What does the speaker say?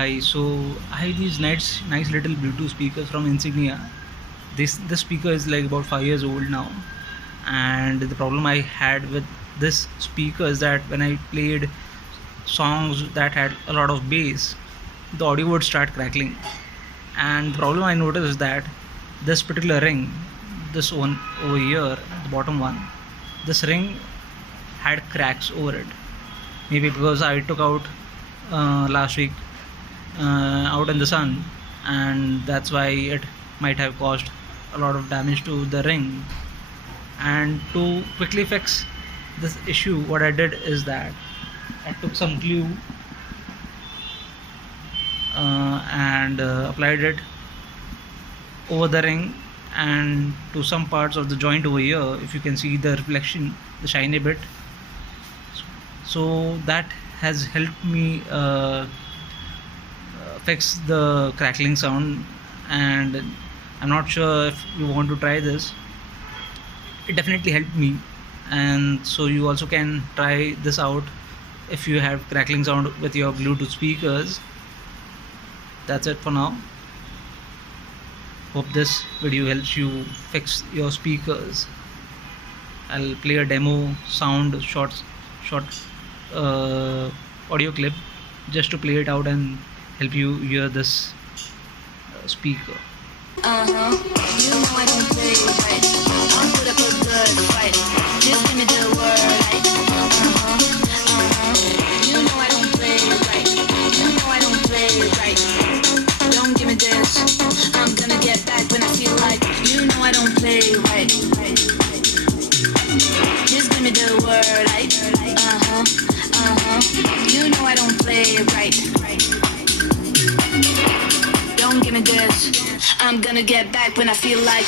Hi. So I have these nice little Bluetooth speakers from Insignia. This speaker is like about 5 years old now, and the problem I had with this speaker is that when I played songs that had a lot of bass, the audio would start crackling. And the problem I noticed is that this particular ring, this one over here, the bottom one, this ring had cracks over it. Maybe because I took out last week out in the sun, and that's why it might have caused a lot of damage to the ring. And to quickly fix this issue, what I did is that I took some glue and applied it over the ring and to some parts of the joint over here. If you can see the reflection, the shiny bit, so that has helped me fix the crackling sound. And I'm not sure if you want to try this. It definitely helped me, and so you also can try this out if you have crackling sound with your Bluetooth speakers. That's it for now. Hope this video helps you fix your speakers. I'll play a demo sound short audio clip just to play it out and help you hear this speaker. You know I don't play right. I'll put up a good fight. Just give me the word, right? You know I don't play right. You know I don't play right. Don't give me this. I'm gonna get back when I feel like. You know I don't play right. Just give me the word, right? You know I don't play right. Don't give me this. I'm gonna get back when I feel like.